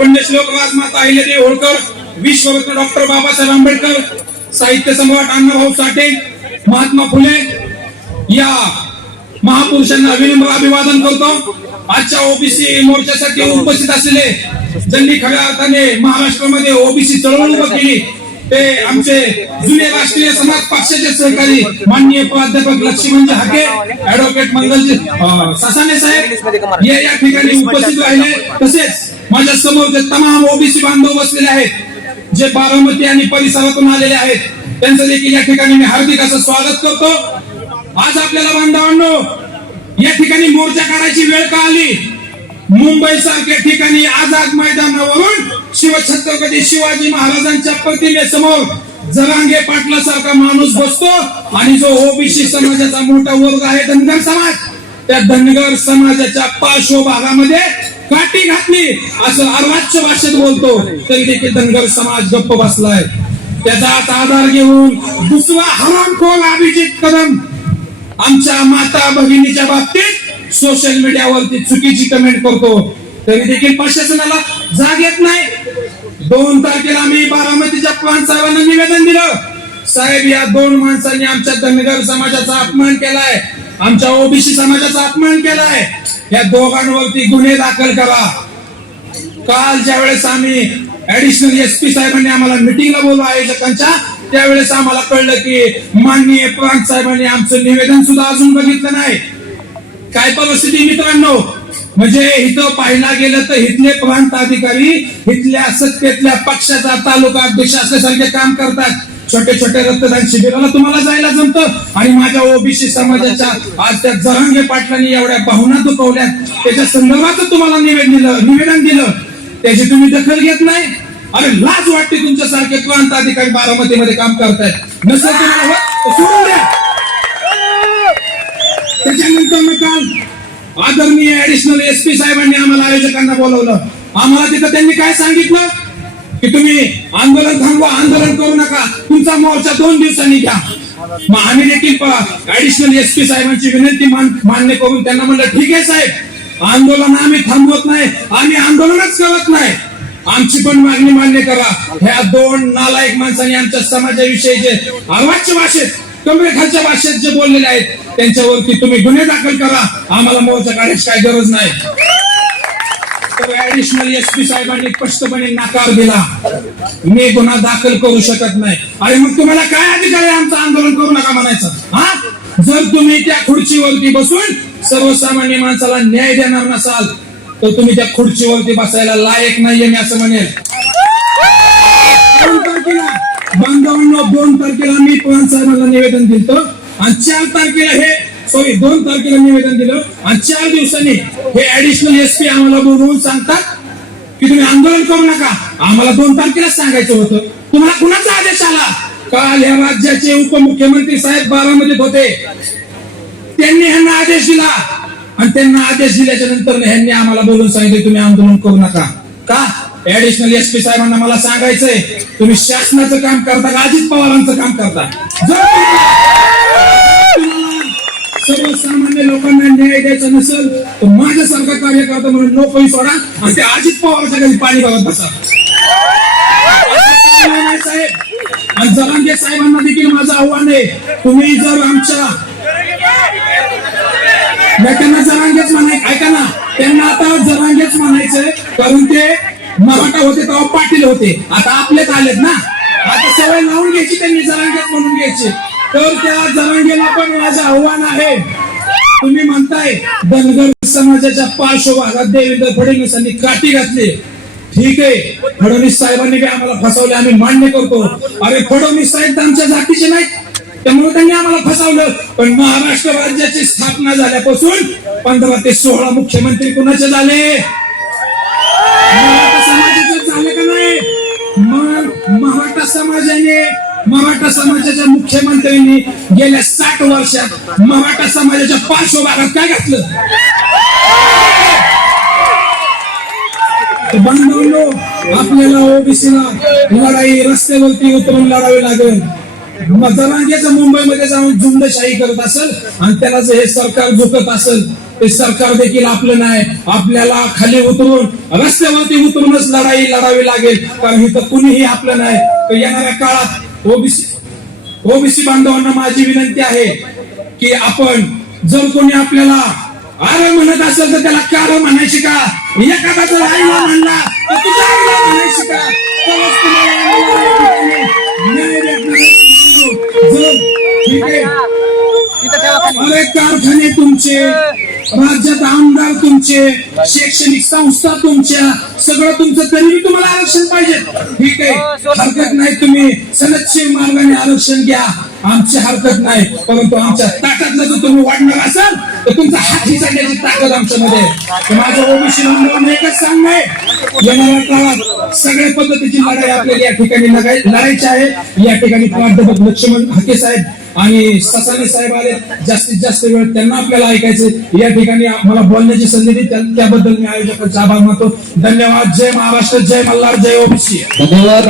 पुण्यश्लोक राजमाता Ahilyadevi Holkar, विश्वरत्न doctor Babasaheb Ambedkar, साहित्य सम्राट अण्णाभाऊ साठे, महात्मा फुले या महापुरुषांना विनम्र अभिवादन करतो। आजच्या ओबीसी मोर्चासाठी उपस्थित असलेले ज्यांनी खऱ्या अर्थाने महाराष्ट्रामध्ये ओबीसी चळवळ उभी केली ते आमचे जुने राष्ट्रीय समाज पक्षाचे सहकारी माननीय प्राध्यापक लक्ष्मणजी हाके, ऍडव्होकेट मंगलजी सासाने साहेब या ठिकाणी उपस्थित राहिले। तसेच माझ्या समोर जे तमाम ओबीसी बांधव बसलेले आहेत जे बारामती आणि परिसरातून आलेले आहेत त्यांचं देखील या ठिकाणी मी हार्दिक असं स्वागत करतो। आज आपल्याला बांधवांनो या ठिकाणी मोर्चा काढायची वेळ का आली? मुंबई सारख्या ठिकाणी आझाद मैदानावरून शिवछत्रपती शिवाजी महाराजांच्या प्रतिमेसमोर जरांगे पाटला सारखा माणूस बसतो आणि जो ओबीसी समाजाचा मोठा वर्ग आहे धनगर समाज, त्या धनगर समाजाच्या पार्श्वभागामध्ये काठी घातली असं अर्वाच्य भाषेत बोलतो तरी देखील धनगर समाज गप्प बसलाय। त्याचा आधार घेऊन दुसरा हरामखोर अभिजित कदम आमच्या माता भगिनीच्या बाबतीत सोशल मीडियावरती चुकीची कमेंट करतो तरी देखील प्रशासनाला जाग येत नाही। 2 तारखेला आम्ही बारामतीच्या प्रांत साहेबांना निवेदन दिलं, साहेब या 2 माणसांनी आमच्या धनगर समाजाचा अपमान केलाय, आमच्या ओबीसी समाजाचा अपमान केलाय, या दोघांवरती गुन्हे दाखल करा। काल ज्या वेळेस आम्ही ऍडिशनल एसपी साहेबांनी आम्हाला मिटिंगला बोलवलं आयोजकांच्या, त्यावेळेस आम्हाला कळलं की माननीय प्रांत साहेबांनी आमचं निवेदन सुद्धा अजून बघितलं नाही। काय परिस्थिती मित्रांनो, म्हणजे इथं पाहायला गेलं तर इथले प्रांत अधिकारी इथल्या सत्तेतल्या पक्षाचा तालुका अध्यक्ष असल्यासारखे काम करतात। छोटे छोटे रक्तदान शिबिराला तुम्हाला जायला जमतं आणि माझ्या ओबीसी समाजाच्या आज त्या जरांगे पाटलांनी एवढ्या भावना दुखवल्या त्याच्या संदर्भात तुम्हाला निवेदन दिलं, त्याची तुम्ही दखल घेत नाही। अरे लाज वाटते तुमच्यासारखे प्रांत अधिकारी बारामतीमध्ये काम करतायत। नसेल तुम्हाला सोडून द्या। त्याच्यानंतर मग काल आदरणीय ऍडिशनल एसपी साहेबांनी आम्हाला आयोजकांना बोलवलं, आम्हाला तिथं त्यांनी काय सांगितलं की तुम्ही आंदोलन थांबवा, आंदोलन करू नका, तुमचा मोर्चा 2 दिवसांनी घ्या। मग आम्ही देखील ऍडिशनल एसपी साहेबांची विनंती मान्य करून त्यांना म्हणलं ठीक आहे साहेब, आंदोलन आम्ही थांबवत नाही, आम्ही आंदोलनच करत नाही, आमची पण मागणी मान्य करा। ह्या 2 नालायक माणसांनी आमच्या समाजाविषयी जे अर्वाच्य भाषेत कमरेखालच्या भाषेत जे बोललेले आहेत त्यांच्यावरती तुम्ही गुन्हे दाखल करा, आम्हाला मोर्चा काढायची काय गरज नाही। तर ऍडिशनल एसपी साहेबांनी स्पष्टपणे नकार दिला, मी गुन्हा दाखल करू शकत नाही। अरे मग तुम्हाला काय अधिकार आहे आमचं आंदोलन करू नका म्हणायचं? हा, जर तुम्ही त्या खुर्चीवरती बसून सर्वसामान्य माणसाला न्याय देणार नसाल तर तुम्ही त्या खुर्चीवरती बसायला लायक नाहीये, मी असं म्हणेल। 2 तारखेला बांधवांनो 2 तारखेला मी प्रांत साहेबांना निवेदन दिलं आणि 4 तारखेला 2 तारखेला निवेदन दिलं आणि 4 दिवसांनी हे ऍडिशनल एसपी आम्हाला बोलवून सांगतात की तुम्ही आंदोलन करू नका। आम्हाला 2 तारखेला सांगायचं होतं, तुम्हाला कुणाचा आदेश आला? काल या राज्याचे उपमुख्यमंत्री साहेब बारामतीत होते, त्यांनी ह्यांना आदेश दिला आणि त्यांना आदेश दिल्याच्या नंतर ह्यांनी आम्हाला बोलून सांगितले तुम्ही आंदोलन करू नका। का? ऍडिशनल एसपी साहेबांना मला सांगायचंय तुम्ही शासनाचं काम करता का अजित पवारांचं काम करता? जर सर्वसामान्य लोकांना न्याय द्यायचा नसेल तर माझ्यासारखा कार्यकर्ता म्हणून नोकरी सोडा आणि ते अजित पवारच्या घरी पाणी बघत बसा। साहेब आणि जरांगे साहेबांना देखील माझं आव्हान आहे, तुम्ही जर आमच्या त्यांना जरांगेच म्हणायचं, ऐका ना, त्यांना आता जरांगेच म्हणायचंय कारण ते मराठा होते तेव्हा पाटील होते, आता आपलेच आलेत ना, आता सवय लावून घ्यायची त्यांनी जरांगेच म्हणून घ्यायची। तर त्या जरांगेला पण माझं आव्हान आहे, तुम्ही म्हणताय धनगर समाजाच्या पार्श्वभागात देवेंद्र फडणवीसांनी काठी घातली, ठीक आहे, फडणवीस साहेबांनी बी आम्हाला फसवले, आम्ही मान्य करतो। अरे फडणवीस साहेब तर आमच्या जातीचे नाहीत, त्यामुळे त्यांनी आम्हाला फसवलं। पण महाराष्ट्र राज्याची स्थापना झाल्यापासून 15 ते 16 मुख्यमंत्री कुणाचे झाले? मराठा समाजाचे झाले का नाही? मग मराठा समाजाच्या मुख्यमंत्र्यांनी गेल्या 60 वर्षात मराठा समाजाच्या पार्श्वभागात काय घातलं? बांधवांनो, आपल्याला ओबीसीला लढाई रस्त्यावरती उतरून लढावी लागेल। जरांगेचं मुंबईमध्ये जाऊन झुंडशाही करत असेल आणि त्याला जर हे सरकार झुकत असेल ते सरकार देखील आपलं नाही. आपल्याला खाली उतरून रस्त्यावरती उतरूनच लढाई लढावी लागेल, कारण इथं कुणीही आपलं नाही. तर येणाऱ्या काळात ओबीसी बांधवांना माझी विनंती आहे की आपण जर कोणी आपल्याला आर म्हणत असेल तर त्याला कार म्हणायची का? एखादा जर आईला म्हणला तर तुझ्या आईला म्हणायची का? तरच तुम्हाला न्याय भेटणार आहे. जर ठीक आहे, अरे कारखाने तुमचे, राज्यात आमदार तुमचे, शैक्षणिक संस्था तुमच्या, सगळं तुमचं, तरी तुम्हाला आरक्षण पाहिजे. ठीक आहे, हरकत नाही, तुम्ही सनदशीर मार्गाने आरक्षण घ्या, आमची हरकत नाही. परंतु आमच्या ताकदला जर तुम्ही वाढणार असाल तर तुमचा हाती चालण्याची ताकद आमच्यामध्ये आहे. माझ्या ओबीसी बांधवांना एकच सांगणं आहे, येणाऱ्या काळात सगळ्या पद्धतीची लढाई आपल्याला या ठिकाणी लढायची आहे. या ठिकाणी प्राध्यापक लक्ष्मण हाके साहेब आणि ससाने साहेब आले, जास्तीत जास्त वेळ त्यांना आपल्याला ऐकायचे. या ठिकाणी मला बोलण्याची संधी दिली त्याबद्दल मी आयोजकांचा आभार मानतो. धन्यवाद. जय महाराष्ट्र, जय मल्हार, जय ओबीसी. धन्यवाद.